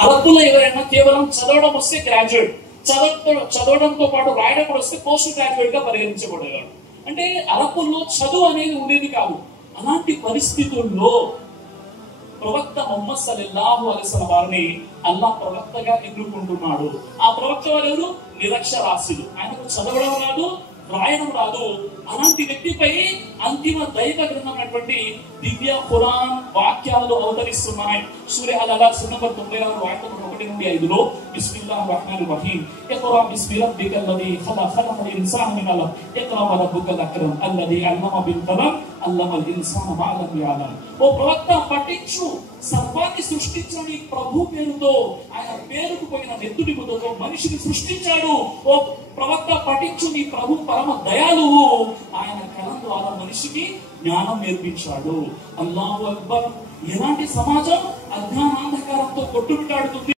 అరబ్బులో ఎవరైనా కేవలం చదవడం వస్తే గ్రాడ్యుయేట్, చదవడంతో పాటు రాయడం కూడా వస్తే పోస్ట్ గ్రాడ్యుయేట్ గా పరిగణించబడేవాడు. అంటే అరబ్బుల్లో చదువు అనేది ఉండేది కాదు. అలాంటి పరిస్థితుల్లో ప్రవక్త ముహమ్మద్ సల్లల్లాహు అలైహి వసల్లం వారిని అల్లాహ్ ప్రవక్తగా ఎన్నుకుంటున్నాడు. ఆ ప్రవక్త వారు ఎవరు? నిరక్షరాస్యులు, ఆయనకు చదవడం రాదు, రాయడం రాదు. అలాంటి వ్యక్తిపై అంతిమ దైవ గ్రంథమైనటువంటి దివ్య ఖురాన్ వాక్యాలు అవతరిస్తున్నాయి. సూరా అల్-అలక్ నంబర్ 96 వాక్యం 1 నుండి 5లో బిస్మిల్లాహిర్ రహ్మానిర్ రహీం ఇఖ్రా బిస్మి రబ్బికల్ లదీ ఖలక్ ఖలకల్ ఇన్సాన మిన్ అలక్ ఇఖ్రా వరబ్బుకల్ అక్రమ్ అల్లదీ అల్లమ బిల్ కలం అల్లమల్ ఇన్సాన మా లం యఅలం. ఓ ప్రవక్త పఠించు, సర్వాన్ని సృష్టించిన నీ ప్రభు పేరుతో, ఆయన పేరుకు పోయిన నెత్తుడి ముద్దతో మనిషిని సృష్టించాడు. ఓ ప్రవక్త పఠించు, నీ ప్రభు పరమ దయాళువు, ఆయన కలం ద్వారా మనిషికి జ్ఞానం నేర్పించాడు. అల్లాహు అక్బర్. ఎలాంటి సమాజం అజ్ఞానాంధకారంతో కొట్టుమిట్టాడుతుంది.